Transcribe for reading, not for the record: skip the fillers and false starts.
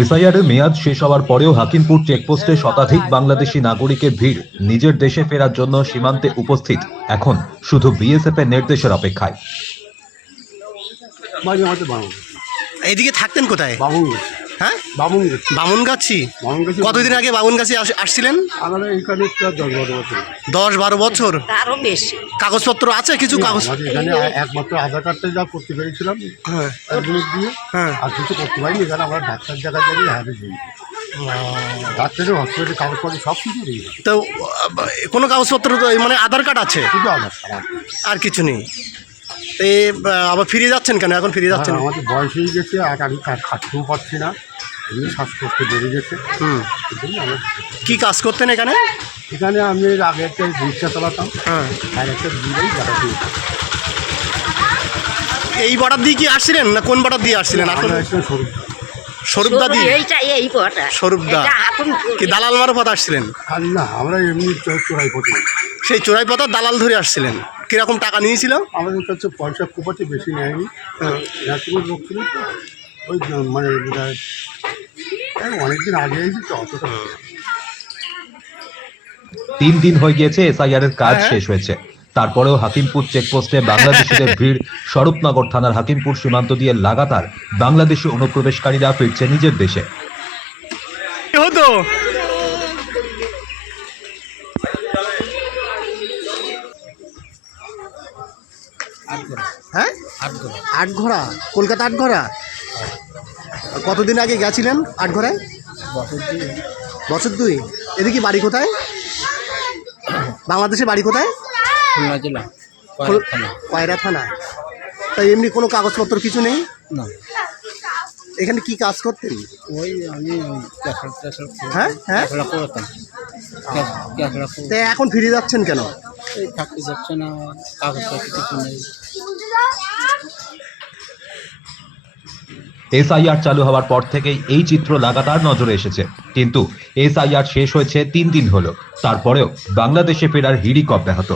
SIR এর মেয়াদ শেষ হওয়ার পরেও হাকিমপুর চেকপোস্টে শতাধিক বাংলাদেশি নাগরিকের ভিড়। নিজের দেশে ফেরার জন্য সীমান্তে উপস্থিত, এখন শুধু বিএসএফ এর নির্দেশের অপেক্ষায়। এইদিকে থাকতেন কোথায়? হ্যাঁ, বামুনগাছি। কতদিন আগে বামুনগাছি আসছিলেন? 10-12 বছর। আরো বেশি কাগজপত্র আছে কিছু? কাগজ একমাত্র আধার কার্ডটা যা করতে পেরেছিলাম অ্যাডমিট দিয়ে, আর কিছু করতে পারিনি, কারণ আমরা ডাক্তার জায়গায় যাই হারে যাই, ডাক্তারের হসপিটালের কাগজপত্র সব কিছু নেই। তো কোনো কাগজপত্র তো মানে আধার কার্ড আছে, শুধু আধার কার্ড, আর কিছু নেই। তো আবার ফিরে যাচ্ছেন কেন? এখন ফিরে যাচ্ছেন? আমাদের বয়স হয়ে গেছে, আর আমি খাটতেও পারছি না, এমনি শ্বাসকষ্ট বেড়ে গেছে। কি কাজ করতেন এখানে? এখানে আমি আগে একটা রিক্সা চালাতাম, আর একটা দিলেই বেড়াতে। এই বর্ডার দিয়ে কি আসছিলেন না কোন বর্ডার দিয়ে আসছিলেন? স্বরূপদা দিয়ে? স্বরূপদা কি দালাল মারফত আসছিলেন? আর না, আমরা এমনি চোরাই পথে। সেই চোরাই পথে দালাল ধরে আসছিলেন। কিরকম টাকা নিয়েছিল? আমাদের কাছে পয়সা খুব একটা বেশি নেয়নি, নাচুর লোক ছিল তো, ওই মানে অনেকদিন আগে এসেছি তো, অতটা। 3 দিন হয়ে গিয়েছে এসআইআর এর কাজ শেষ হয়েছে, তারপরেও হাকিমপুর চেকপোস্টে বাংলাদেশিদের ভিড়। স্বরূপনগর থানার হাকিমপুর সীমান্ত দিয়ে লাগাতার বাংলাদেশি অনুপ্রবেশকারীরা ফিরছে নিজের দেশে। হতো হ্যাঁ, আটঘরা, কলকাতা আটঘরা। কতদিন আগে গেছিলেন আটঘরায়? বছর 2। এদিকে বাড়ি কোথায়? বাংলাদেশে বাড়ি কোথায়? খুলনা জেলা, কয়রা থানা। তাই এমনি কোনো কাগজপত্র কিছু নেই? না। এখানে কি কাজ করতেন? ওই আমি হ্যাঁ হ্যাঁ, করতাম। তাই এখন ফিরে যাচ্ছেন কেন? এই থাকতে যাচ্ছে না, কাগজপত্র কিছু নেই। এসআইআর চালু হওয়ার পর থেকেই এই চিত্র লাগাতার নজরে এসেছে, কিন্তু এসআইআর শেষ হয়েছে 3 দিন হলো, তারপরেও বাংলাদেশে ফেরার হিড়িক অব্যাহত।